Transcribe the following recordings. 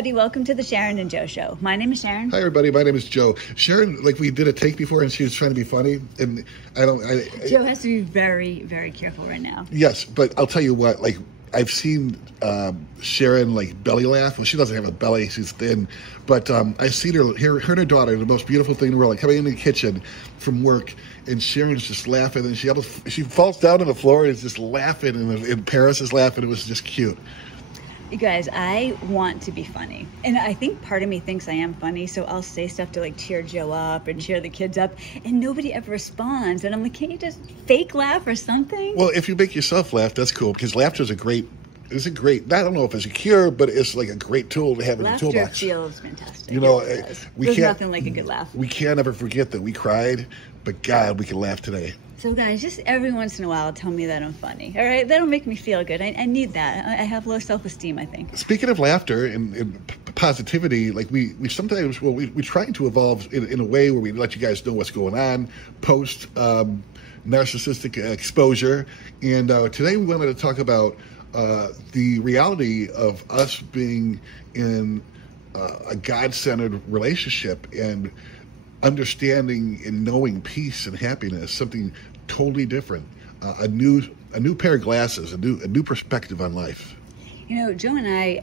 everybody. Welcome to the Sharon and Joe show. My name is Sharon. Hi, everybody. My name is Joe. Sharon, like we did a take before, and she was trying to be funny, and Joe has to be very, very careful right now. Yes, but I'll tell you what. Like I've seen Sharon like belly laugh. Well, she doesn't have a belly; she's thin. But I've seen her and her daughter, the most beautiful thing in the world, like coming in the kitchen from work, and Sharon's just laughing, and she falls down on the floor and is just laughing, and Paris is laughing. It was just cute. You guys, I want to be funny. And I think part of me thinks I am funny, so I'll say stuff to like cheer Joe up and cheer the kids up, and nobody ever responds. And I'm like, can't you just fake laugh or something? Well, if you make yourself laugh, that's cool, because laughter is I don't know if it's a cure, but it's like a great tool to have in the toolbox. Laughter feels fantastic. You know, there's nothing like a good laugh. We can't ever forget that we cried, but God, we can laugh today. So guys, just every once in a while, tell me that I'm funny. All right, that'll make me feel good. I need that. I have low self-esteem, I think. Speaking of laughter and positivity, like we sometimes, we try to evolve in a way where we let you guys know what's going on post narcissistic exposure. And today we wanted to talk about the reality of us being in a God-centered relationship and understanding and knowing peace and happiness, something totally different, a new pair of glasses, a new perspective on life. You know, Joe and I,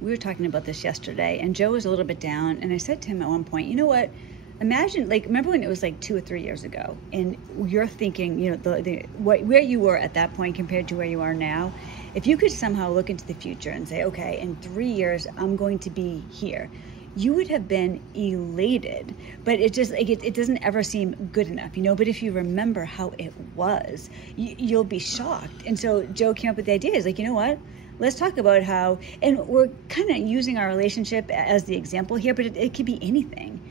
we were talking about this yesterday, and Joe was a little bit down, and I said to him at one point, you know what? Imagine, like, remember when it was like 2 or 3 years ago, and you're thinking, you know, where you were at that point compared to where you are now. If you could somehow look into the future and say, okay, in 3 years, I'm going to be here, you would have been elated, but it just it doesn't ever seem good enough, you know. But if you remember how it was, you'll be shocked. And so Joe came up with the idea, is like, you know what? Let's talk about how, and we're kind of using our relationship as the example here, but it could be anything.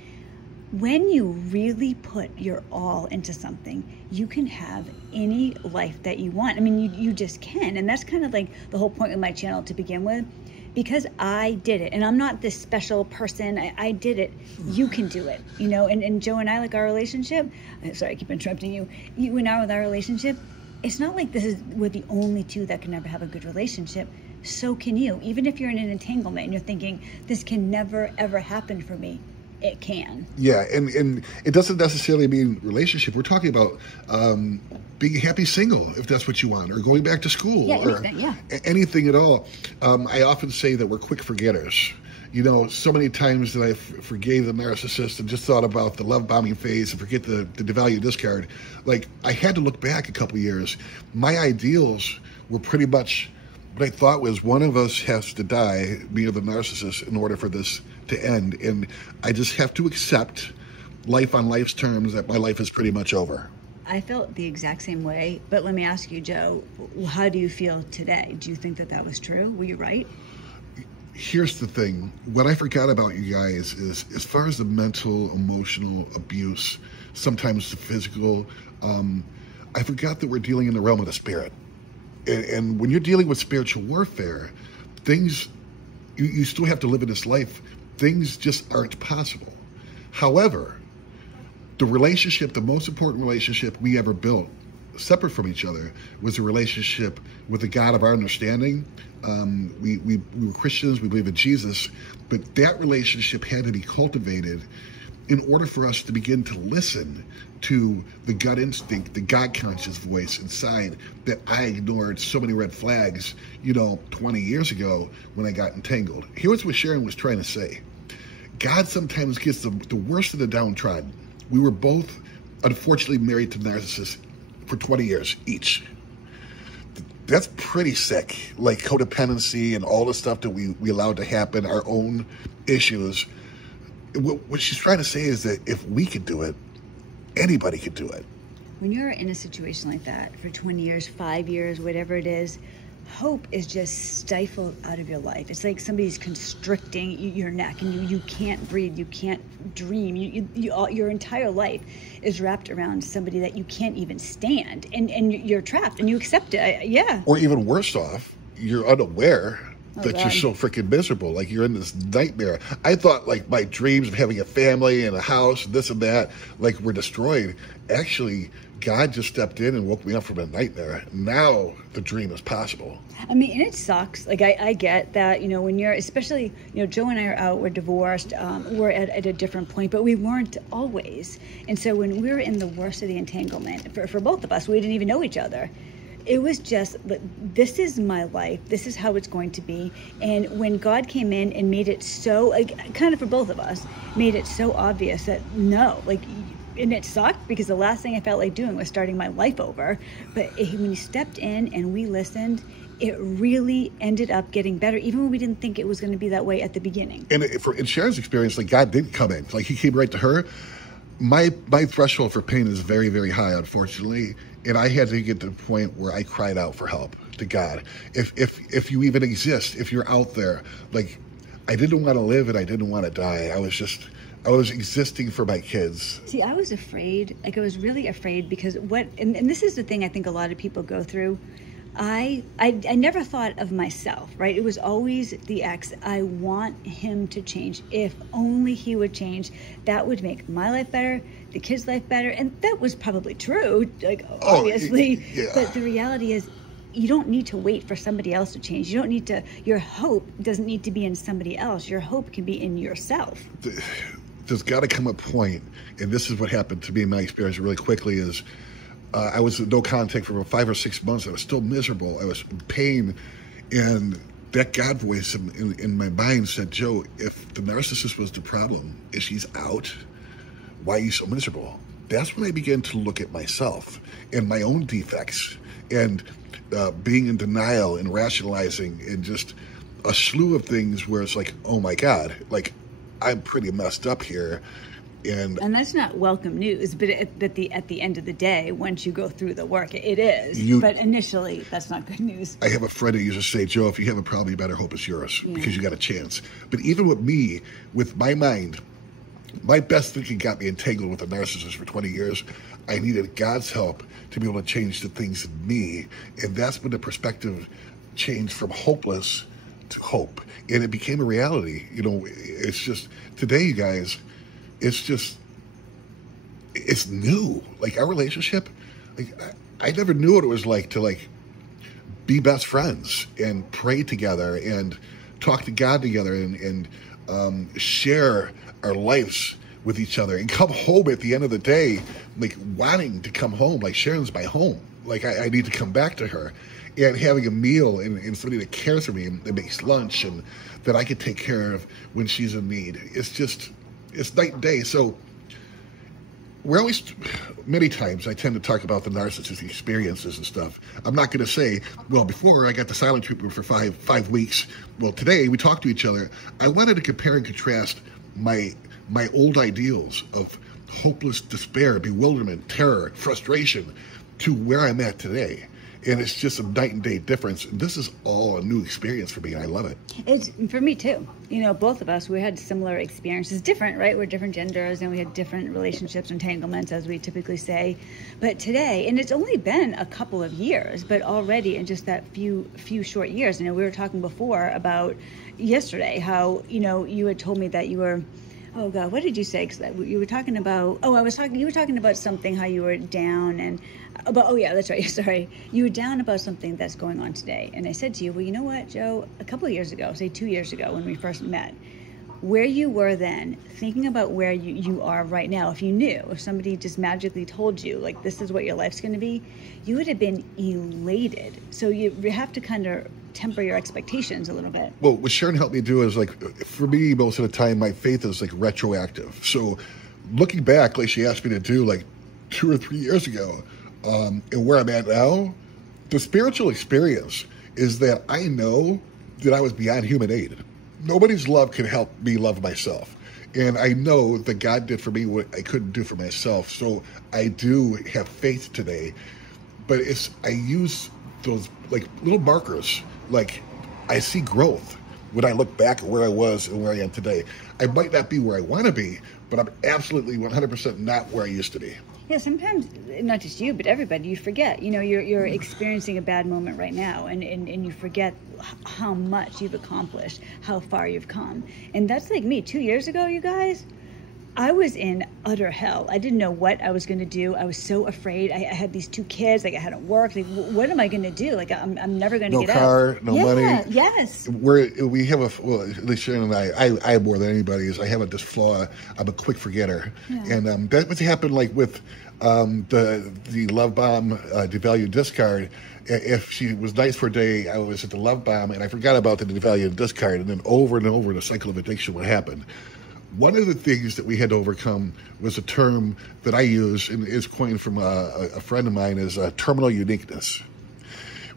When you really put your all into something, you can have any life that you want. I mean, you just can, and that's kind of like the whole point of my channel to begin with. Because I did it, and I'm not this special person. I did it. You can do it, you know. And Joe and I, like our relationship. Sorry, I keep interrupting you. You and I with our relationship, it's not like we're the only two that can never have a good relationship. So can you. Even if you're in an entanglement and you're thinking this can never ever happen for me, it can. Yeah, and it doesn't necessarily mean relationship. We're talking about being happy single, if that's what you want, or going back to school, anything at all. I often say that we're quick forgetters. You know, so many times that I forgave the narcissist and just thought about the love bombing phase and forget the devalue discard. Like, I had to look back a couple years. My ideals were pretty much what I thought was one of us has to die, me or the narcissist, in order for this to end. And I just have to accept life on life's terms, that my life is pretty much over. I felt the exact same way, but let me ask you, Joe, how do you feel today? Do you think that was true? Were you right? Here's the thing. What I forgot about you guys is, as far as the mental, emotional abuse, sometimes the physical, I forgot that we're dealing in the realm of the spirit. And when you're dealing with spiritual warfare, things, you still have to live in this life. Things just aren't possible. However, the relationship, the most important relationship we ever built, separate from each other, was a relationship with the God of our understanding. We were Christians, we believe in Jesus, but that relationship had to be cultivated in order for us to begin to listen to the gut instinct, the God conscious voice inside that I ignored so many red flags, 20 years ago when I got entangled. Here's what Sharon was trying to say. God sometimes gets the worst of the downtrodden. We were both, unfortunately, married to narcissists for 20 years each. That's pretty sick. Like codependency and all the stuff that we allowed to happen, our own issues. What she's trying to say is that if we could do it, anybody could do it. When you're in a situation like that for 20 years, 5 years, whatever it is, hope is just stifled out of your life. It's like somebody's constricting your neck, and you can't breathe, you can't dream. Your entire life is wrapped around somebody that you can't even stand, and you're trapped, and you accept it. Yeah. Or even worse off, you're unaware that you're so freaking miserable. Like you're in this nightmare. I thought like my dreams of having a family and a house and this and that, like were destroyed. Actually, God just stepped in and woke me up from a nightmare. Now the dream is possible. I mean, and it sucks. Like I get that, you know, when you're, especially, you know, Joe and I are out, we're divorced, we're at a different point, but we weren't always. And so when we were in the worst of the entanglement, for both of us, we didn't even know each other. It was just, this is my life. This is how it's going to be. And when God came in and made it so, like, kind of for both of us, made it so obvious that no, like, and it sucked because the last thing I felt like doing was starting my life over. But when he stepped in and we listened, it really ended up getting better, even when we didn't think it was going to be that way at the beginning. And in Sharon's experience, like God didn't come in. Like he came right to her. My threshold for pain is very, very high, unfortunately. And I had to get to the point where I cried out for help to God. If you even exist, if you're out there, like I didn't want to live and I didn't want to die. I was existing for my kids. See, I was afraid. Like I was really afraid because and this is the thing I think a lot of people go through. I never thought of myself, right? It was always the ex. I want him to change. If only he would change, that would make my life better, the kids' life better. And that was probably true, like obviously. Yeah. But the reality is you don't need to wait for somebody else to change. You don't need to, your hope doesn't need to be in somebody else. Your hope can be in yourself. There's got to come a point, and this is what happened to me in my experience really quickly, is I was in no contact for about 5 or 6 months. I was still miserable. I was in pain. And that God voice in my mind said, Joe, if the narcissist was the problem, if she's out, why are you so miserable? That's when I began to look at myself and my own defects and being in denial and rationalizing and just a slew of things where it's like, oh my God, like I'm pretty messed up here. And that's not welcome news, but at the end of the day, once you go through the work, it is. But initially, that's not good news. I have a friend who used to say, Joe, if you have a problem, you better hope it's yours because you got a chance. But even with me, with my mind, my best thinking got me entangled with a narcissist for 20 years. I needed God's help to be able to change the things in me. And that's when the perspective changed from hopeless to hope. And it became a reality. You know, it's just, today, you guys, it's new. Like our relationship, like I never knew what it was like to like be best friends and pray together and talk to God together and share our lives with each other and come home at the end of the day, like wanting to come home. Like Sharon's my home. Like I need to come back to her, and having a meal and somebody that cares for me and makes lunch and that I can take care of when she's in need. It's night and day. So we're always, many times I tend to talk about the narcissistic experiences and stuff. I'm not going to say, well, before I got the silent treatment for five weeks. Well, today we talked to each other. I wanted to compare and contrast my old ideals of hopeless despair, bewilderment, terror, frustration to where I'm at today. And it's just a night and day difference. This is all a new experience for me, and I love it. It's for me too. You know, both of us, we had similar experiences. Different, right? We're different genders, and we had different relationships, entanglements, as we typically say. But today, and it's only been a couple of years, but already in just that few short years. You know, we were talking before about yesterday how, you know, you had told me that you were, oh God, what did you say? Because you were talking about, you were talking about something, how you were down and about, oh yeah, that's right, sorry. You were down about something that's going on today. And I said to you, well, you know what, Joe, a couple of years ago, say 2 years ago when we first met, where you were then, thinking about where you are right now, if somebody just magically told you, like, this is what your life's going to be, you would have been elated. So you have to kind of temper your expectations a little bit. Well, what Sharon helped me do is, like, for me, most of the time, my faith is, like, retroactive. So looking back, like she asked me to do, like, 2 or 3 years ago, and where I'm at now, the spiritual experience is that I know that I was beyond human aid. Nobody's love can help me love myself. And I know that God did for me what I couldn't do for myself. So I do have faith today. But I use those like little markers. Like I see growth. when I look back at where I was and where I am today. I might not be where I want to be, but I'm absolutely 100% not where I used to be. Yeah, sometimes, not just you, but everybody, you forget. You know, you're experiencing a bad moment right now, and you forget how much you've accomplished, how far you've come. And that's like me. 2 years ago, you guys, I was in utter hell. I didn't know what I was going to do. I was so afraid. I had these 2 kids. Like, I hadn't worked. Like, what am I going to do? Like, I'm never going to get out. No car, no money. Yes. We have at least Sharon and I more than anybody, is I have this flaw. I'm a quick forgetter. Yeah. And that was happened like with the love bomb, devalue, discard. If she was nice for a day, I was at the love bomb, and I forgot about the devalue and discard. And then over and over, the cycle of addiction would happen. One of the things that we had to overcome was a term that I use, and is coined from a friend of mine, is terminal uniqueness.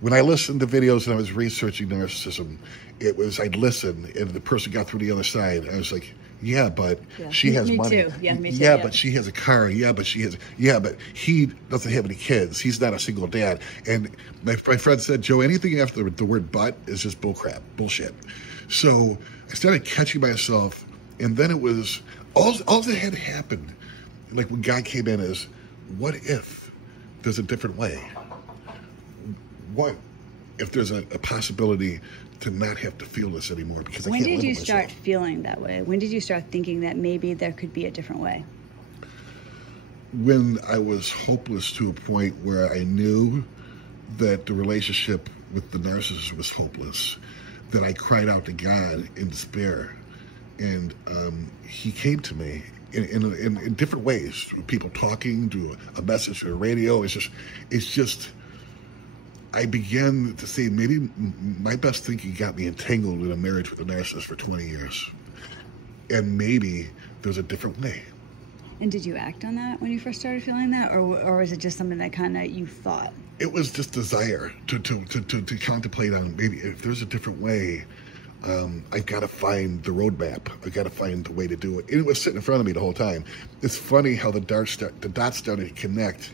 When I listened to videos and I was researching narcissism, I'd listen, and the person got through the other side, and I was like, yeah, but she has money. Too. Yeah, me too. Yeah, but she has a car. Yeah, but he doesn't have any kids. He's not a single dad. And my friend said, Joe, anything after the word but is just bullshit. So I started catching myself. And then it was, all that had happened, like when God came in, is, what if there's a different way? What if there's a possibility to not have to feel this anymore? Because I can't live with myself. When did you start feeling that way? When did you start thinking that maybe there could be a different way? When I was hopeless to a point where I knew that the relationship with the narcissist was hopeless, that I cried out to God in despair. And he came to me in different ways, through people talking, through a message, through the radio. It's just, I began to see maybe my best thinking got me entangled in a marriage with a narcissist for 20 years. And maybe there's a different way. And did you act on that when you first started feeling that? Or was it just something that kind of you thought? It was just desire to contemplate on, maybe if there's a different way. I've got to find the roadmap. I've got to find the way to do it. And it was sitting in front of me the whole time. It's funny how the dots started to connect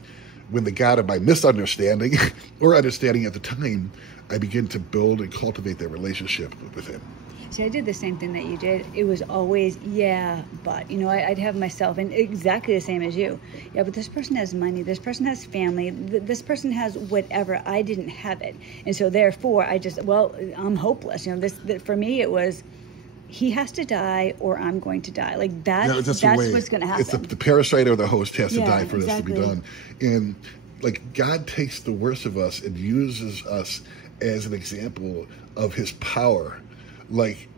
when the God of my misunderstanding or understanding at the time, I began to build and cultivate that relationship with him. See, I did the same thing that you did. It was always, yeah, but, you know, I'd have myself, and exactly the same as you. Yeah, but this person has money, this person has family, this person has whatever. I didn't have it. And so therefore, I'm hopeless. You know, for me, it was, he has to die or I'm going to die. Like, that's what's going to happen. It's the parasite or the host has to die for this to be done. And, like, God takes the worst of us and uses us as an example of his power. Like,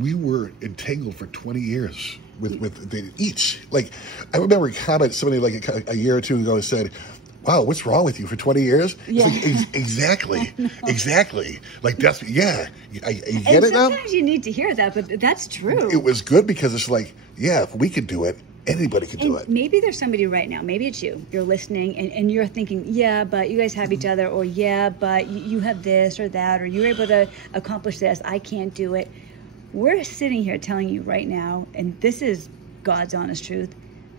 we were entangled for 20 years with each. Like, I remember a comment, somebody like a year or two ago said, wow, what's wrong with you for 20 years? Yeah. It's like, exactly. Like, that's, yeah. You get it now? Sometimes you need to hear that, but that's true. It was good because it's like, yeah, if we could do it, anybody could do it. Maybe there's somebody right now, maybe it's you, you're listening and you're thinking, yeah, but you guys have each other, or yeah, but you have this or that, or you're able to accomplish this, I can't do it. We're sitting here telling you right now, and this is God's honest truth,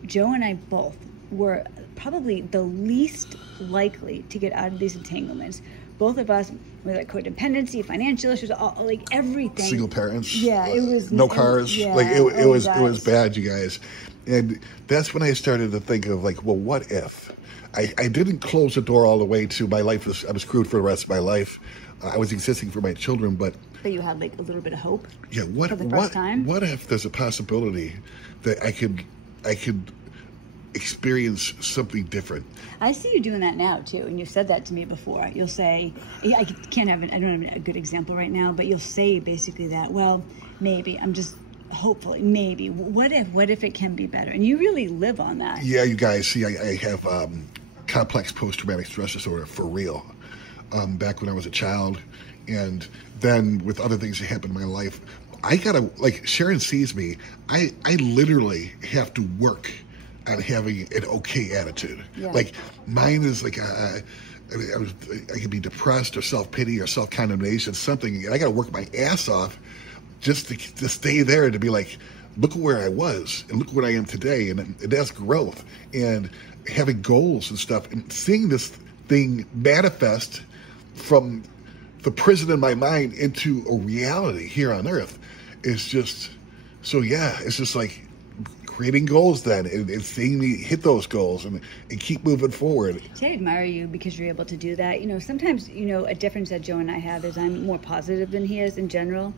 Joe and I both were probably the least likely to get out of these entanglements. Both of us, with like codependency, financial issues, like everything. Single parents. Yeah, it was no cars. Yeah, like it was bad, you guys. And that's when I started to think of, like, well, what if? I didn't close the door all the way to my life. I was screwed for the rest of my life. I was existing for my children, but you had like a little bit of hope. Yeah. What if there's a possibility that I could experience something different? I see you doing that now too, and you've said that to me before. You'll say, I don't have a good example right now, but you'll say basically that, well, maybe I'm just. Hopefully, maybe. What if it can be better? And you really live on that. Yeah, you guys see, I have complex post-traumatic stress disorder for real. Back when I was a child, and then with other things that happened in my life, I gotta, like, Sharon sees me, I literally have to work on having an okay attitude. Yeah. Like, mine is like I could be depressed or self-pity or self-condemnation, something, and I gotta work my ass off just to stay there and to be like, look where I was and look what I am today. And that's growth and having goals and stuff and seeing this thing manifest from the prison in my mind into a reality here on Earth. It's just, so yeah, it's just like creating goals then and seeing me hit those goals and keep moving forward. See, I admire you because you're able to do that. Sometimes, a difference that Joe and I have is I'm more positive than he is in general.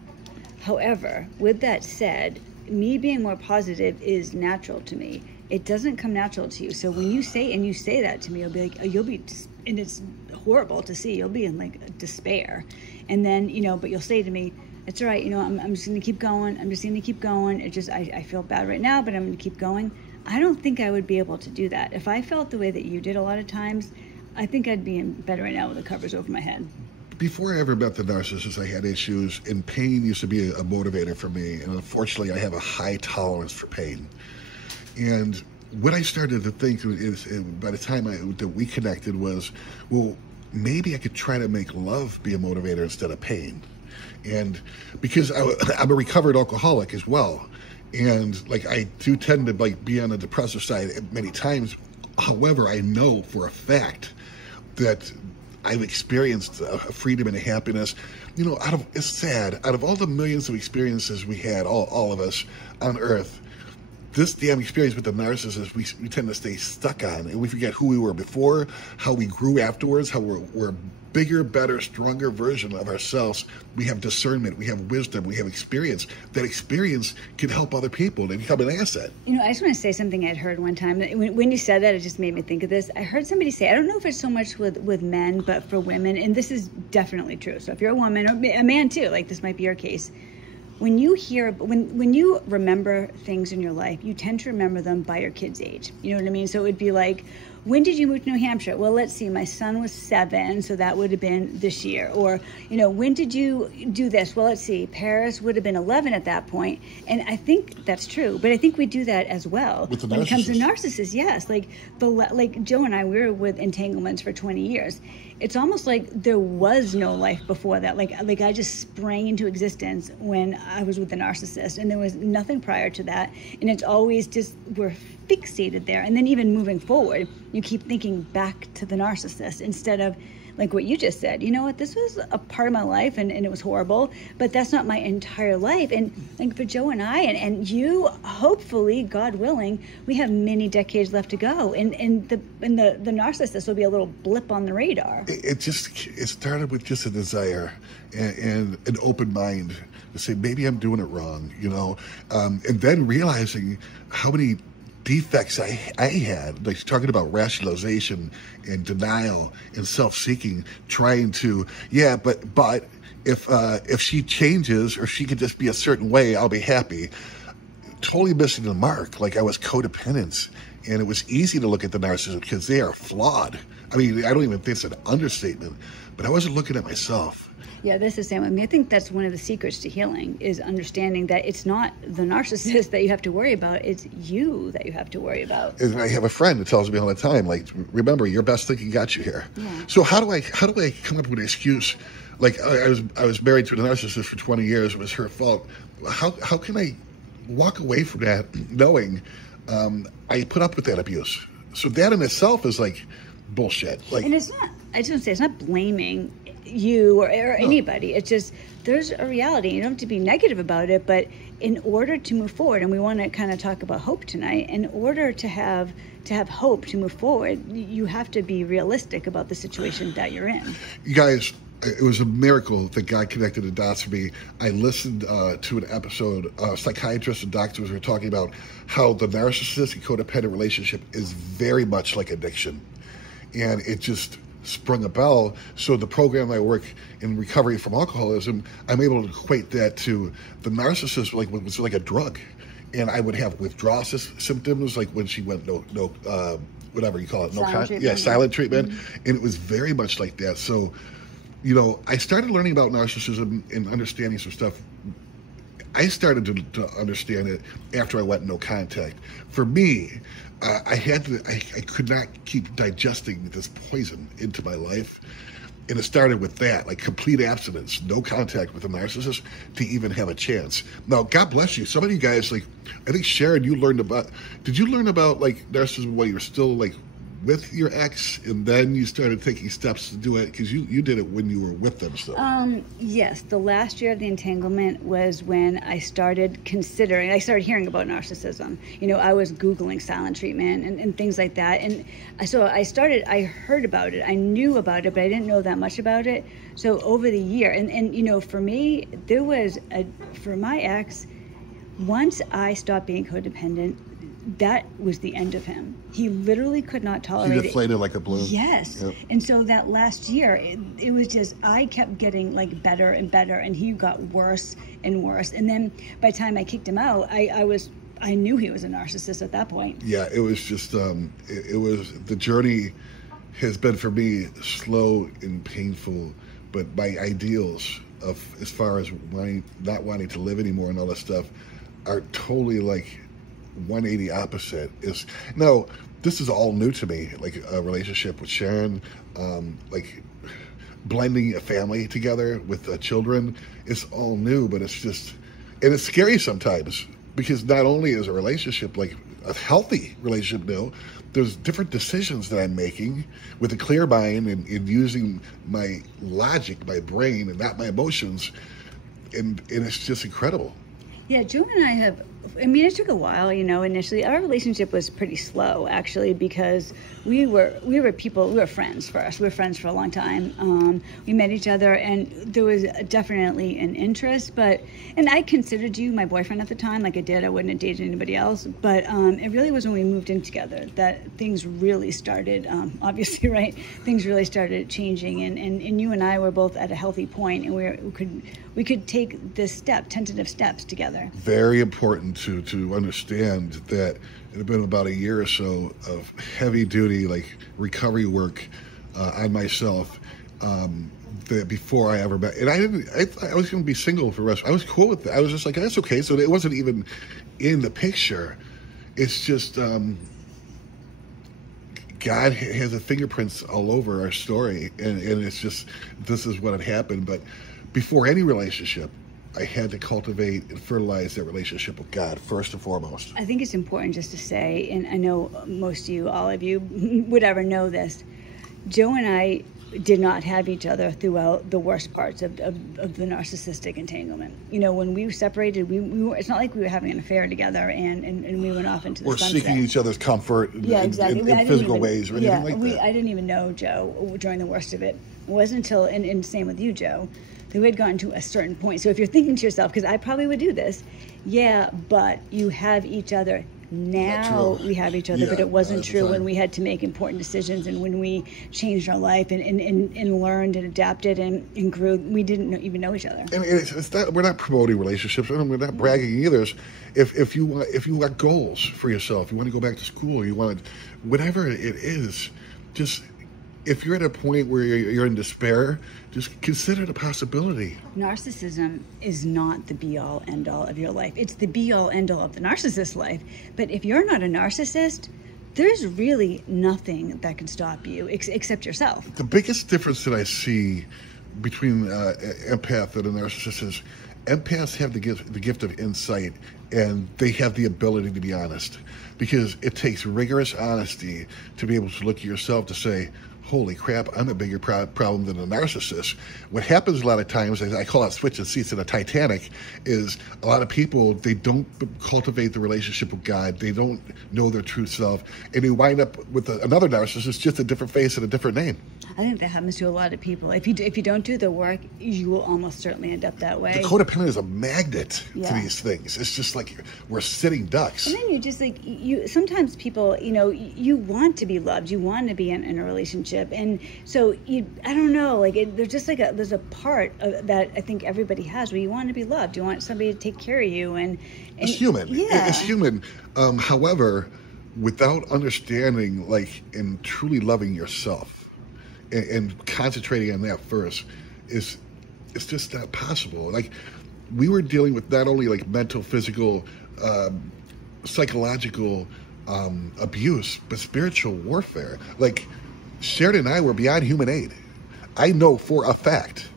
However, with that said, me being more positive is natural to me. It doesn't come natural to you. So when you say that to me, you'll be like, and it's horrible to see, you'll be in like despair. And then, but you'll say to me, it's all right, I'm just going to keep going. I'm just going to keep going. I feel bad right now, but I'm going to keep going. I don't think I would be able to do that. If I felt the way that you did a lot of times, I think I'd be in bed right now with the covers over my head. Before I ever met the narcissist, I had issues, and pain used to be a motivator for me. And unfortunately, I have a high tolerance for pain. And what I started to think is, by the time that we connected, was, well, maybe I could try to make love be a motivator instead of pain. And because I'm a recovered alcoholic as well, and like I do tend to like be on the depressive side many times. However, I know for a fact that I've experienced a freedom and a happiness. It's sad. Out of all the millions of experiences we had, all of us on Earth, this damn experience with the narcissist, we tend to stay stuck on, and we forget who we were before, how we grew afterwards, how we're a bigger, better, stronger version of ourselves. We have discernment, we have wisdom, we have experience. That experience can help other people and become an asset. I just want to say something I'd heard one time. When you said that, it just made me think of this. I heard somebody say, I don't know if it's so much with men, but for women, and this is definitely true. So if you're a woman, or a man too, like this might be your case, when you remember things in your life, you tend to remember them by your kid's age. You know what I mean? So it would be like, when did you move to New Hampshire? Well, let's see, my son was 7, so that would have been this year. Or, when did you do this? Well, let's see, Paris would have been 11 at that point. And I think that's true, but I think we do that as well. With the when it comes to narcissist. narcissists, yes. Like Joe and I, we were with entanglements for 20 years. It's almost like there was no life before that. Like I just sprang into existence when I was with the narcissist, and there was nothing prior to that. And it's always just, we're fixated there. And then even moving forward, you keep thinking back to the narcissist instead of like what you just said. You know what, this was a part of my life and it was horrible, but that's not my entire life. And like for Joe and I and you, hopefully, God willing, we have many decades left to go. And the narcissist will be a little blip on the radar. It started with just a desire and an open mind to say, maybe I'm doing it wrong, and then realizing how many defects I had, like talking about rationalization and denial and self-seeking, trying to, but if she changes or she could just be a certain way, I'll be happy. Totally missing the mark. Like I was codependent, and it was easy to look at the narcissist because they are flawed. I mean, I don't even think it's an understatement, but I wasn't looking at myself. Yeah, that's the same with me. I think that's one of the secrets to healing is understanding that it's not the narcissist that you have to worry about. It's you that you have to worry about. And I have a friend that tells me all the time, like, remember, your best thinking got you here. Yeah. So how do I come up with an excuse? Like I was married to a narcissist for 20 years. It was her fault. How can I walk away from that knowing I put up with that abuse? So that in itself is like bullshit. Like, and it's not, I just want to say, it's not blaming you or anybody. It's just, there's a reality. You don't have to be negative about it, but in order to move forward, and we want to kind of talk about hope tonight, in order to have hope to move forward, you have to be realistic about the situation that you're in. You guys, it was a miracle that God connected the dots for me. I listened to an episode, psychiatrists and doctors were talking about how the narcissistic codependent relationship is very much like addiction. And it just sprung a bell. So the program I work in recovery from alcoholism, I'm able to equate that to the narcissist was like a drug. And I would have withdrawal symptoms, like when she went whatever you call it, silent treatment. Mm-hmm. And it was very much like that. So, I started learning about narcissism and understanding some stuff. I started to understand it after I went no contact. For me, I could not keep digesting this poison into my life. And it started with that, like complete abstinence, no contact with a narcissist to even have a chance. Now, God bless you. Some of you guys, like, I think Sharon, did you learn about like narcissism while you were still like with your ex, and then you started taking steps to do it? Because you did it when you were with them still. Yes, the last year of the entanglement was when I started hearing about narcissism. I was Googling silent treatment and things like that. And so I heard about it. I knew about it, but I didn't know that much about it. So over the year, and for me, for my ex, once I stopped being codependent, that was the end of him. He literally could not tolerate it. He deflated like a balloon. Yes. Yep. And so that last year, it was just, I kept getting like better and better, and he got worse and worse. And then by the time I kicked him out, I knew he was a narcissist at that point. Yeah, it was just, it was, the journey has been for me slow and painful, but my ideals of, as far as not wanting to live anymore and all that stuff, are totally like 180 opposite. No, this is all new to me, like a relationship with Sharon, like blending a family together with children. It's all new, but it's just, and it's scary sometimes, because not only is a relationship like a healthy relationship now, there's different decisions that I'm making with a clear mind and using my logic, my brain, and not my emotions, and it's just incredible. Yeah, Joe and I it took a while, initially. Our relationship was pretty slow, actually, because we were friends first. We were friends for a long time. We met each other, and there was definitely an interest, and I considered you my boyfriend at the time, like I did. I wouldn't have dated anybody else, but it really was when we moved in together that things really started, obviously, right? Things really started changing, and you and I were both at a healthy point, and we could take this tentative steps together. Very important to understand that it had been about a year or so of heavy duty like recovery work on myself that before I ever met. And I thought I was going to be single for the rest. I was cool with that. I was just like, that's okay. So it wasn't even in the picture. It's just God has the fingerprints all over our story, and it's just, this is what had happened. But before any relationship, I had to cultivate and fertilize that relationship with God first and foremost. I think it's important just to say, and I know most of you, all of you, would ever know this, Joe and I did not have each other throughout the worst parts of the narcissistic entanglement. When we separated, we were, it's not like we were having an affair together and we went off into the sunset. Or seeking each other's comfort in physical ways or anything like that. I didn't even know Joe during the worst of it. It wasn't until, and same with you, Joe, that we had gotten to a certain point. So if you're thinking to yourself, because I probably would do this, yeah, but you have each other. Now we have each other, but it wasn't true when we had to make important decisions and when we changed our life and learned and adapted and grew. We didn't even know each other. And it's not, we're not promoting relationships, and we're not bragging either. If you want goals for yourself, you want to go back to school, you want whatever it is, just, if you're at a point where you're in despair, just consider the possibility. Narcissism is not the be-all, end-all of your life. It's the be-all, end-all of the narcissist's life. But if you're not a narcissist, there's really nothing that can stop you except yourself. The biggest difference that I see between empath and a narcissist is empaths have the gift of insight, and they have the ability to be honest, because it takes rigorous honesty to be able to look at yourself to say, holy crap, I'm a bigger problem than a narcissist. What happens a lot of times, I call it switching seats in a Titanic, is a lot of people, they don't cultivate the relationship with God. They don't know their true self. And they wind up with another narcissist, just a different face and a different name. I think that happens to a lot of people. If you don't do the work, you will almost certainly end up that way. The codependent is a magnet to these things. It's just like we're sitting ducks. And then you just like, sometimes people, you want to be loved. You want to be in a relationship. And so I don't know, like there's just like there's a part of that I think everybody has where you want to be loved. You want somebody to take care of you. And it's human. Yeah. It's human. However, without understanding, like, and truly loving yourself, and concentrating on that first, it's just not possible. Like, we were dealing with not only like mental, physical, psychological abuse, but spiritual warfare. Like, Sharon and I were beyond human aid. I know for a fact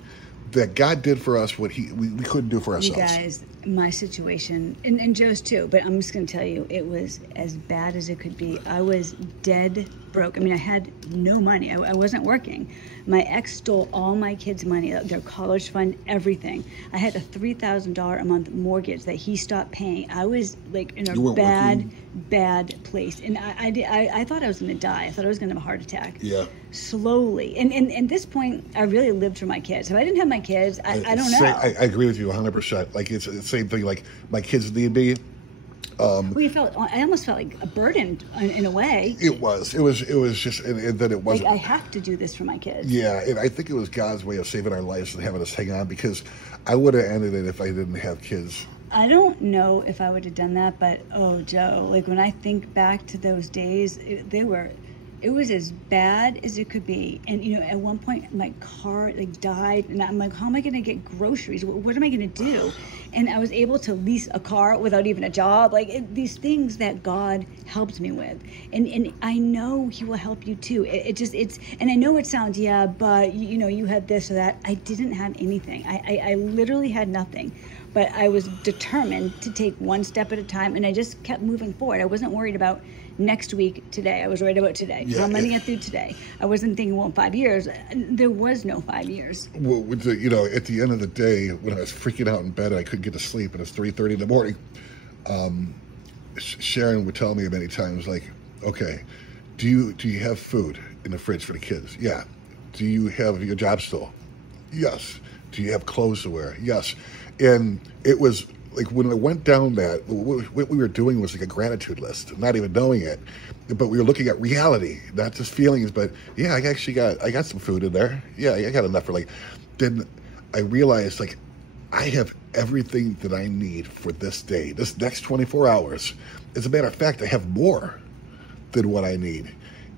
that God did for us what we couldn't do for ourselves. You guys, my situation, and Joe's too, but I'm just going to tell you, it was as bad as it could be. I was dead broke. I mean, I had no money. I wasn't working. My ex stole all my kids' money, their college fund, everything. I had a $3,000 a month mortgage that he stopped paying. I was like in a bad place. And I thought I was going to die. I thought I was going to have a heart attack. Yeah. Slowly. And at this point, I really lived for my kids. If I didn't have my kids, I don't know. I agree with you 100%. Like, it's the same thing. Like, my kids need me. I almost felt like a burden in a way. It was just, and then it wasn't. Like, I have to do this for my kids. Yeah, and I think it was God's way of saving our lives and having us hang on, because I would have ended it if I didn't have kids. I don't know if I would have done that, but oh, Joe, like when I think back to those days, it was as bad as it could be. And, you know, at one point my car like died, and I'm like, how am I going to get groceries? What am I going to do? And I was able to lease a car without even a job. Like these things that God helped me with. And I know he will help you too. And I know it sounds, yeah, but you know, you had this or that. I didn't have anything. I literally had nothing. But I was determined to take one step at a time, and I just kept moving forward. I wasn't worried about next week, today. I was worried about today. Yeah, how am I going to get through today? I wasn't thinking, well, in 5 years. There was no 5 years. Well, you know, at the end of the day, when I was freaking out in bed and I couldn't get to sleep, and it's 3:30 in the morning, Sharon would tell me many times, like, okay, do you have food in the fridge for the kids? Yeah. Do you have your job still? Yes. Do you have clothes to wear? Yes. And it was like when I went down that, what we were doing was like a gratitude list, not even knowing it, but we were looking at reality, not just feelings. But yeah, I got some food in there. Yeah, I got enough for like. Then I realized, like, I have everything that I need for this day, this next 24 hours. As a matter of fact, I have more than what I need.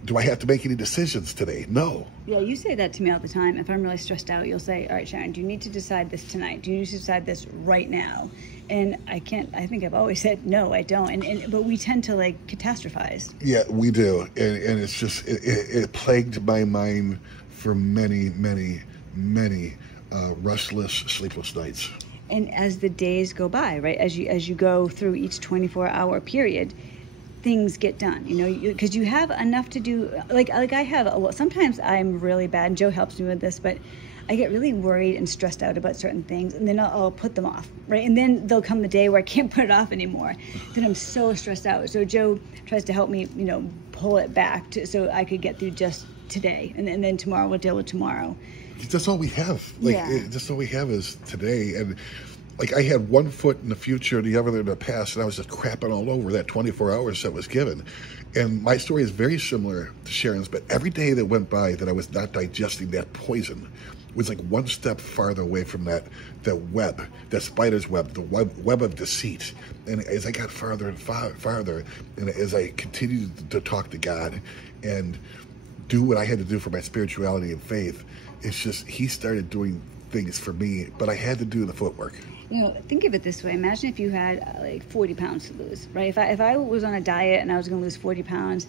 Do I have to make any decisions today? No. Yeah, you say that to me all the time. If I'm really stressed out, you'll say, all right, Sharon, do you need to decide this tonight? Do you need to decide this right now? And I think I've always said, no, I don't. But we tend to like catastrophize. Yeah, we do. And it's just, it plagued my mind for many, many, many restless, sleepless nights. And as the days go by, right, as you go through each 24-hour period, things get done, you know, because you have enough to do. Like I have a lot. Sometimes I'm really bad, and Joe helps me with this, but I get really worried and stressed out about certain things, and then I'll put them off, right? And then there'll come the day where I can't put it off anymore. Then I'm so stressed out. So Joe tries to help me, you know, pull it back so I could get through just today, and then tomorrow we'll deal with tomorrow. That's all we have. Like, that's all we have is today. And like, I had one foot in the future and the other in the past, and I was just crapping all over that 24 hours that was given. And my story is very similar to Sharon's, but every day that went by that I was not digesting that poison was like one step farther away from that web, that spider's web, the web of deceit. And as I got farther and farther, and as I continued to talk to God and do what I had to do for my spirituality and faith, it's just, he started doing things for me, but I had to do the footwork. You know, think of it this way. Imagine if you had like 40 pounds to lose, right? If I was on a diet and I was going to lose 40 pounds,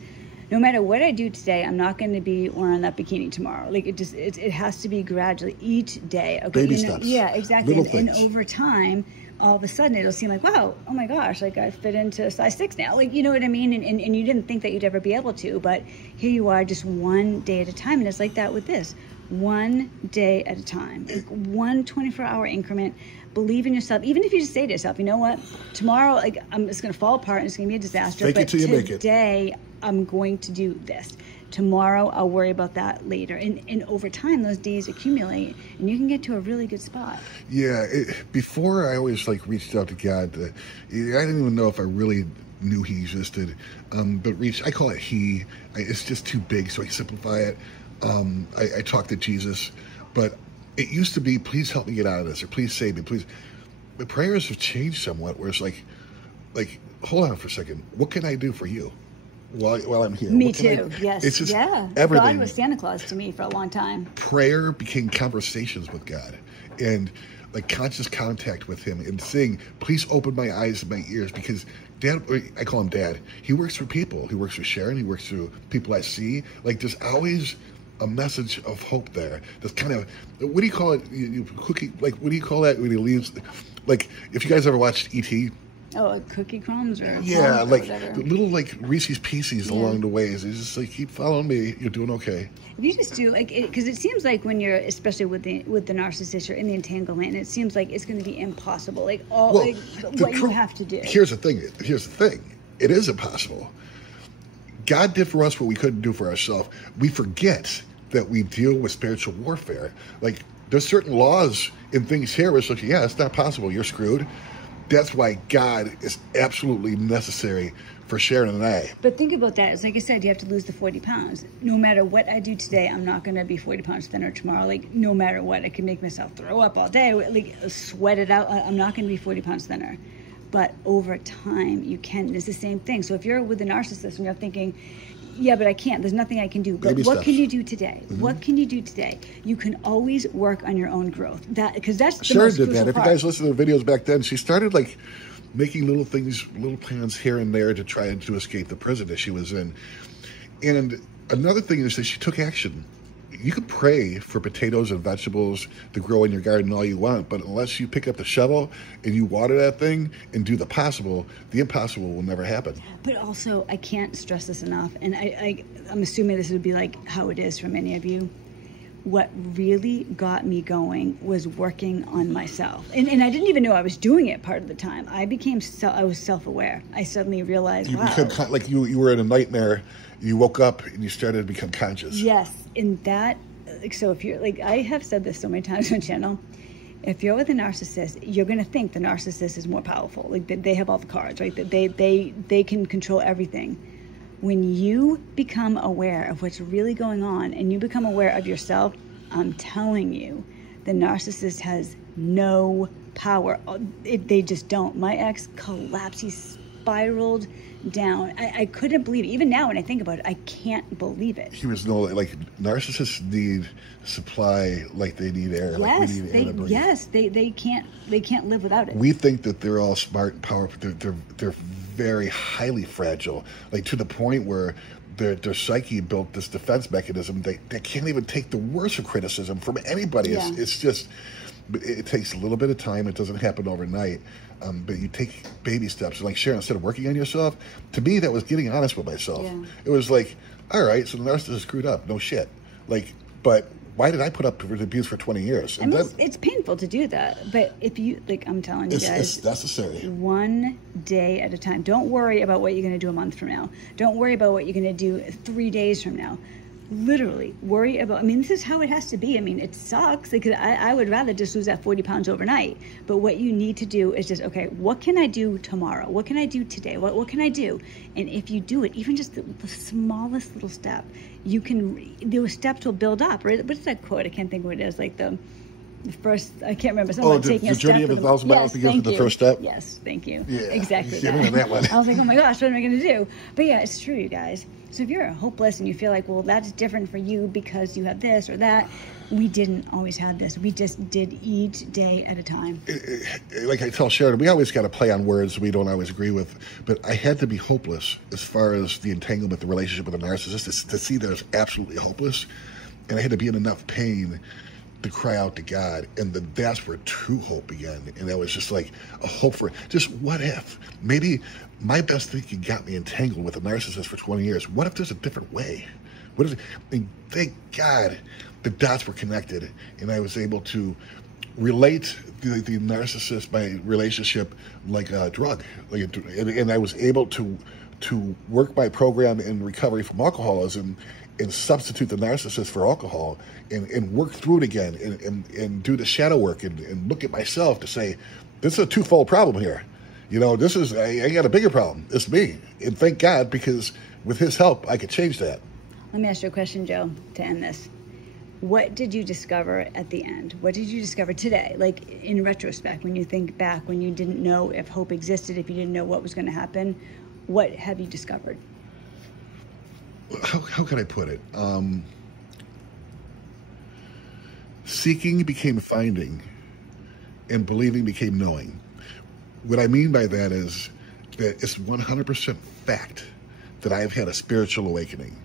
no matter what I do today, I'm not going to be wearing that bikini tomorrow. Like it has to be gradually each day. Okay, baby steps. Yeah, exactly. Little things. And over time, all of a sudden it'll seem like, wow, oh my gosh, like I fit into size 6 now. Like, you know what I mean? And you didn't think that you'd ever be able to, but here you are, just one day at a time. And it's like that with this. One day at a time, like one 24-hour increment. Believe in yourself. Even if you just say to yourself, you know what, tomorrow, like, it's going to fall apart and it's going to be a disaster. Fake it till you make it. Today, I'm going to do this. Tomorrow, I'll worry about that later. And over time, those days accumulate, and you can get to a really good spot. Yeah. Before, I always like reached out to God. I didn't even know if I really knew he existed. But I call it he. It's just too big, so I simplify it. I talk to Jesus, but it used to be, please help me get out of this, or please save me, please. But prayers have changed somewhat, where it's like, hold on for a second. What can I do for you while I'm here? Me too. Yes. It's just God everything. was Santa Claus to me for a long time. Prayer became conversations with God, and like conscious contact with him, and saying, please open my eyes and my ears, because Dad, I call him Dad. He works for people. He works for Sharon. He works through people I see. Like, there's always a message of hope there. That's kind of, what do you call it? Cookie, like, what do you call that when he leaves? Like, if you guys ever watched E.T., oh, like cookie crumbs or yeah, like whatever. little like Reese's Pieces along the ways. It's just like, keep following me. You're doing okay. If you just do like, because it seems like when you're, especially with the narcissist, you're in the entanglement, it seems like it's going to be impossible. Like what you have to do. Here's the thing. It is impossible. God did for us what we couldn't do for ourselves. We forget that we deal with spiritual warfare. Like, there's certain laws and things here where it's like, yeah, it's not possible. You're screwed. That's why God is absolutely necessary for Sharon and I. But think about that. It's like I said, you have to lose the 40 pounds. No matter what I do today, I'm not going to be 40 pounds thinner tomorrow. Like, no matter what. I can make myself throw up all day, like sweat it out. I'm not going to be 40 pounds thinner. But over time, you can. It's the same thing. So if you're with a narcissist and you're thinking, yeah, but I can't. There's nothing I can do. But what can you do today? Mm-hmm. What can you do today? You can always work on your own growth. Because that's the Sharon most did crucial that. part. If you guys listen to the videos back then, she started like making little things, little plans here and there to try to escape the prison that she was in. And another thing is that she took action. You could pray for potatoes and vegetables to grow in your garden all you want, but unless you pick up the shovel and you water that thing and do the impossible will never happen. But also, I can't stress this enough, and I'm assuming this would be like how it is for many of you. What really got me going was working on myself. And I didn't even know I was doing it part of the time. I was self-aware. I suddenly realized, you wow. become like you were in a nightmare. You woke up and you started to become conscious. Yes, and that, like, so if you're, like, I have said this so many times on the channel, if you're with a narcissist, you're going to think the narcissist is more powerful. Like, they have all the cards, right? That they can control everything. When you become aware of what's really going on and you become aware of yourself, I'm telling you, the narcissist has no power. They just don't. My ex collapsed. He spiraled down. I couldn't believe it. Even now when I think about it, I can't believe it. He was like narcissists need supply like they need air. Yes, like we need air to breathe. Yes, they can't live without it. We think that they're all smart and powerful. They're very highly fragile, like to the point where their psyche built this defense mechanism. They can't even take the worst of criticism from anybody. Yeah. It's just, it takes a little bit of time. It doesn't happen overnight. But you take baby steps. Like Sharon, instead of working on yourself, to me, that was getting honest with myself. Yeah. It was like, all right, so the narcissist screwed up. No shit. Like, but why did I put up with abuse for 20 years? And it's painful to do that. But if you, like, I'm telling you guys, it's necessary. One day at a time. Don't worry about what you're going to do a month from now. Don't worry about what you're going to do 3 days from now. Literally worry about, I mean, this is how it has to be. I mean, it sucks because I would rather just lose that 40 pounds overnight. But what you need to do is just, okay, what can I do tomorrow? What can I do today? What can I do? And if you do it, even just the smallest little step, you can, those steps will build up, right? What's that quote? I can't think what it is. Like the first, I can't remember. Someone taking the journey of 1,000 miles begins with the first step. Yes, thank you. Yeah, exactly. that one. I was like, oh my gosh, what am I going to do? But yeah, it's true, you guys. So if you're hopeless and you feel like, well, that's different for you because you have this or that, we didn't always have this. We just did each day at a time. Like I tell Sharon, we always got to play on words we don't always agree with. But I had to be hopeless as far as the entanglement, the relationship with a narcissist, to see that it's absolutely hopeless. And I had to be in enough pain to cry out to God, and then that's where true hope began. And that was just like a hope for just what if? Maybe my best thinking got me entangled with a narcissist for 20 years. What if there's a different way? What if? And thank God the dots were connected, and I was able to relate the narcissist, my relationship, like a drug. And I was able to work my program in recovery from alcoholism and substitute the narcissist for alcohol and work through it again and do the shadow work and look at myself to say, this is a twofold problem here. You know, this is, I got a bigger problem. It's me. And thank God, because with his help, I could change that. Let me ask you a question, Joe, to end this. What did you discover at the end? What did you discover today? Like in retrospect, when you think back, when you didn't know if hope existed, if you didn't know what was going to happen, what have you discovered? How can I put it? Seeking became finding, and believing became knowing. What I mean by that is that it's 100% fact that I have had a spiritual awakening.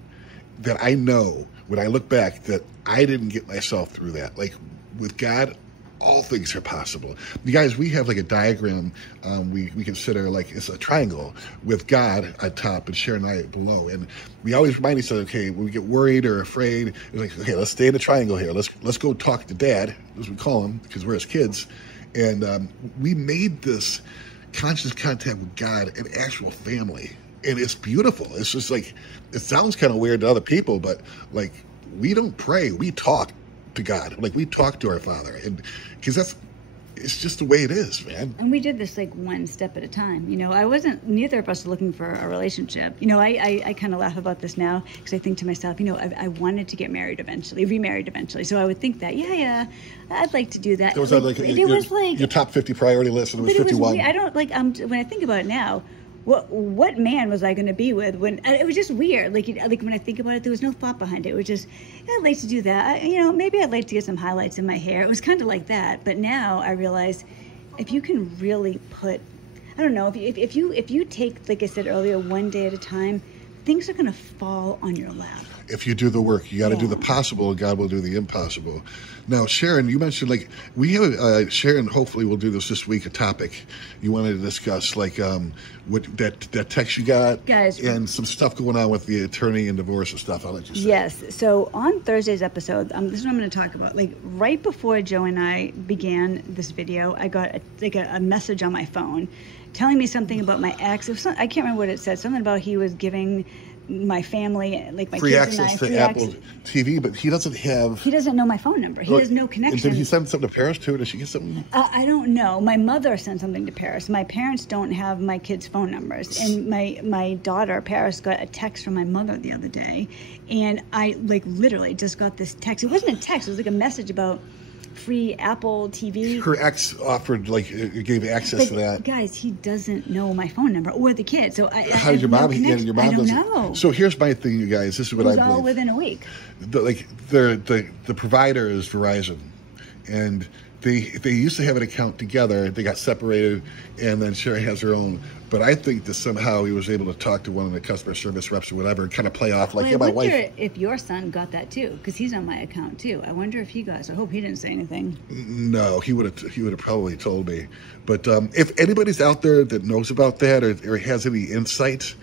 that I know when I look back that I didn't get myself through that. Like with God, all things are possible. You guys, we have like a diagram we consider like it's a triangle with God at top and Sharon and I below. And we always remind each other, okay, when we get worried or afraid, it's like, okay, let's stay in the triangle here. Let's go talk to Dad, as we call him, because we're his kids. And we made this conscious contact with God, an actual family. And it's beautiful. It's just like, it sounds kind of weird to other people, but like, we don't pray, we talk to God. Like we talk to our Father, and because it's just the way it is, man. And we did this like one step at a time. You know, neither of us were looking for a relationship. You know, I kind of laugh about this now because I think to myself, you know, I wanted to get married eventually, remarried eventually. So I would think that, yeah, I'd like to do that. It was like your top 50 priority list, and it was 51. I don't like, when I think about it now, what man was I going to be with when it was just weird. Like when I think about it, there was no thought behind it. It was just, I'd like to do that. You know, maybe I'd like to get some highlights in my hair. It was kind of like that. But now I realize if you can really put, I don't know, if you take, like I said earlier, one day at a time, things are going to fall on your lap. If you do the work, you got to do the possible, and God will do the impossible. Now, Sharon, you mentioned like we have Sharon. Hopefully, we'll do this week. A topic you wanted to discuss, like what that text you got, guys, and some stuff going on with the attorney and divorce and stuff. I'll let you say. Yes. So on Thursday's episode, this is what I'm going to talk about. Like right before Joe and I began this video, I got a message on my phone telling me something about my ex. I can't remember what it said. Something about he was giving my family, like my free kids access and I, to Apple TV, but he doesn't know my phone number. He has no connection. Did he send something to Paris too? Did she get something? I don't know. My mother sent something to Paris. My parents don't have my kids' phone numbers, and my daughter Paris got a text from my mother the other day, and I like literally just got this text. It wasn't a text. It was like a message about free Apple TV. Her ex offered, gave access to that. Guys, he doesn't know my phone number or the kid. So how did your mom? Your mom doesn't know. So here's my thing, you guys. This is what I believe. It was all within a week. The provider is Verizon, and they used to have an account together. They got separated, and then Sherry has her own. But I think that somehow he was able to talk to one of the customer service reps or whatever, and kind of play off like, my wife. I wonder if your son got that too, because he's on my account too. I wonder if he got. So I hope he didn't say anything. No, he would have probably told me. But if anybody's out there that knows about that or has any insight,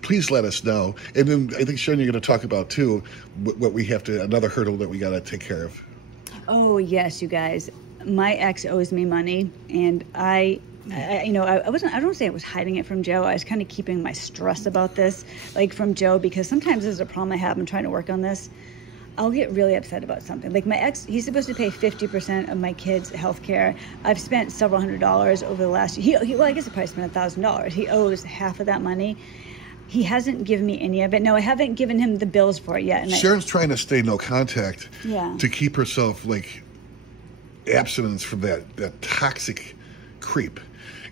please let us know. And then I think, Sharon, you're going to talk about too what we have to, another hurdle that we got to take care of. Oh yes, you guys. My ex owes me money, and I don't say I was hiding it from Joe. I was kind of keeping my stress about this, like from Joe, because sometimes there's a problem I have. I'm trying to work on this. I'll get really upset about something. Like my ex, he's supposed to pay 50% of my kids' health care. I've spent several $100s over the last year. Well, I guess I probably spent $1,000. He owes half of that money. He hasn't given me any of it. No, I haven't given him the bills for it yet. And Sharon's trying to stay no contact to keep herself abstinence from that toxic creep.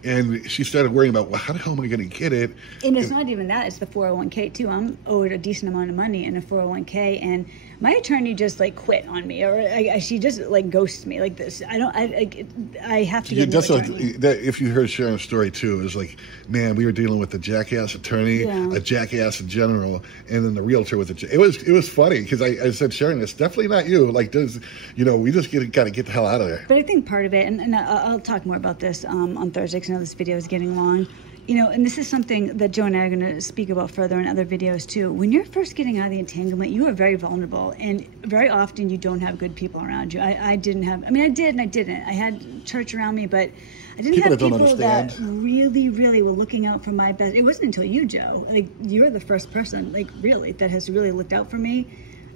And she started worrying about, well, how the hell am I going to get it? And it's not even that. It's the 401k, too. I'm owed a decent amount of money in a 401k. And my attorney just, quit on me. Or she just, ghosts me like this. I have to get an attorney. If you heard Sharon's story, too, it was like, man, we were dealing with a jackass attorney, a jackass in general, and then the realtor was it was funny, because I said, Sharon, it's definitely not you. We just got to get the hell out of there. But I think part of it, and I'll talk more about this on Thursday, because I know this video is getting long. And this is something that Joe and I are going to speak about further in other videos too. When you're first getting out of the entanglement, you are very vulnerable, and very often you don't have good people around you. I didn't have, I did and I didn't. I had church around me, but I didn't have people that really, really were looking out for my best. It wasn't until you, Joe, you're the first person, really, that has really looked out for me.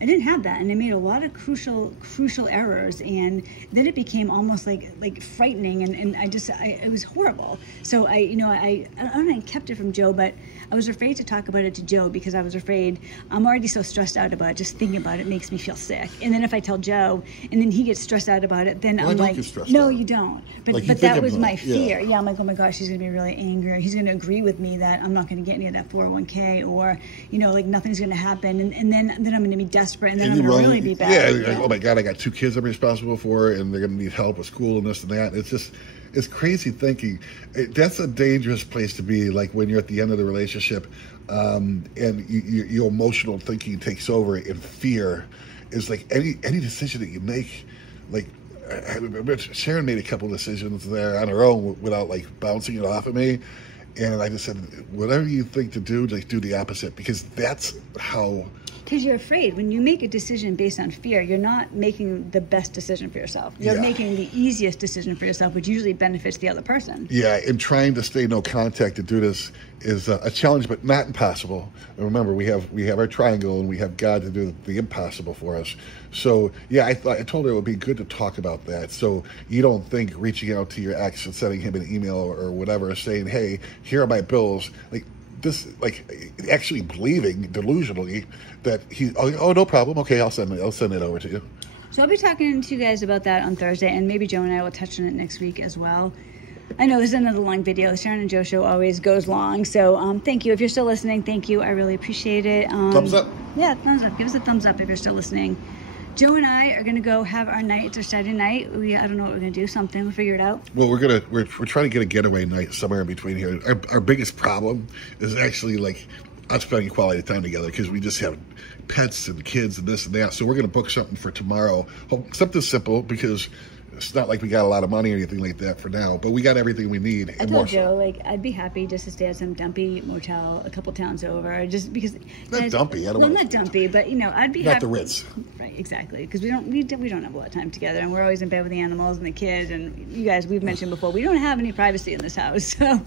I didn't have that, and I made a lot of crucial errors, and then it became almost like frightening, and it was horrible. So I kept it from Joe, but I was afraid to talk about it to Joe, because I was afraid I'm already so stressed out about it. Just thinking about it makes me feel sick. And then if I tell Joe, and then he gets stressed out about it, then I'm like, no, you don't. But that was my fear. Yeah, I'm like, oh my gosh, he's gonna be really angry. He's gonna agree with me that I'm not gonna get any of that 401k, or nothing's gonna happen, and then I'm gonna be desperate, and then I'm going to really be bad. Yeah, like, oh my God, I got 2 kids I'm responsible for, and they're going to need help with school and this and that. It's crazy thinking. That's a dangerous place to be, like when you're at the end of the relationship, and your emotional thinking takes over, and fear is like any decision that you make. Like, I remember Sharon made a couple decisions there on her own without like bouncing it off of me. And I just said, whatever you think to do, like do the opposite, because that's how. Because you're afraid. When you make a decision based on fear, you're not making the best decision for yourself. You're making the easiest decision for yourself, which usually benefits the other person. Yeah, and trying to stay no contact to do this is a challenge, but not impossible. And remember, we have our triangle, and we have God to do the impossible for us. So yeah, I told her it would be good to talk about that. So you don't think reaching out to your ex and sending him an email or whatever, saying, "Hey, here are my bills," like. This, like, actually believing delusionally that oh, no problem. Okay, I'll send it over to you. So I'll be talking to you guys about that on Thursday, and maybe Joe and I will touch on it next week as well. I know this is another long video. The Sharon and Joe show always goes long, so thank you. If you're still listening, thank you. I really appreciate it. Thumbs up. Yeah, thumbs up. Give us a thumbs up if you're still listening. Joe and I are gonna go have our night. It's our Saturday night. I don't know what we're gonna do. Something. We'll figure it out. Well, we're trying to get a getaway night somewhere in between here. Our biggest problem is actually like us spending quality time together, because we just have pets and kids and this and that. So we're gonna book something for tomorrow. Something simple, because it's not like we got a lot of money or anything like that for now, but we got everything we need. I told Joe, like, I'd be happy just to stay at some dumpy motel a couple towns over, just because. Not dumpy. I don't want not dumpy, but I'd be not happy. the Ritz. Right, exactly, because we don't have a lot of time together, and we're always in bed with the animals and the kids, and you guys, we've mentioned before, we don't have any privacy in this house, so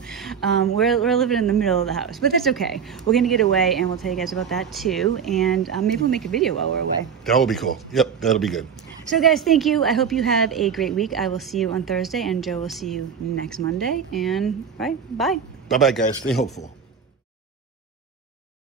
we're living in the middle of the house, but that's okay. We're gonna get away, and we'll tell you guys about that too, and maybe we'll make a video while we're away. That will be cool. Yep, that'll be good. So guys, thank you. I hope you have a great week. I will see you on Thursday, and Joe will see you next Monday. And bye. Bye-bye, guys. Stay hopeful.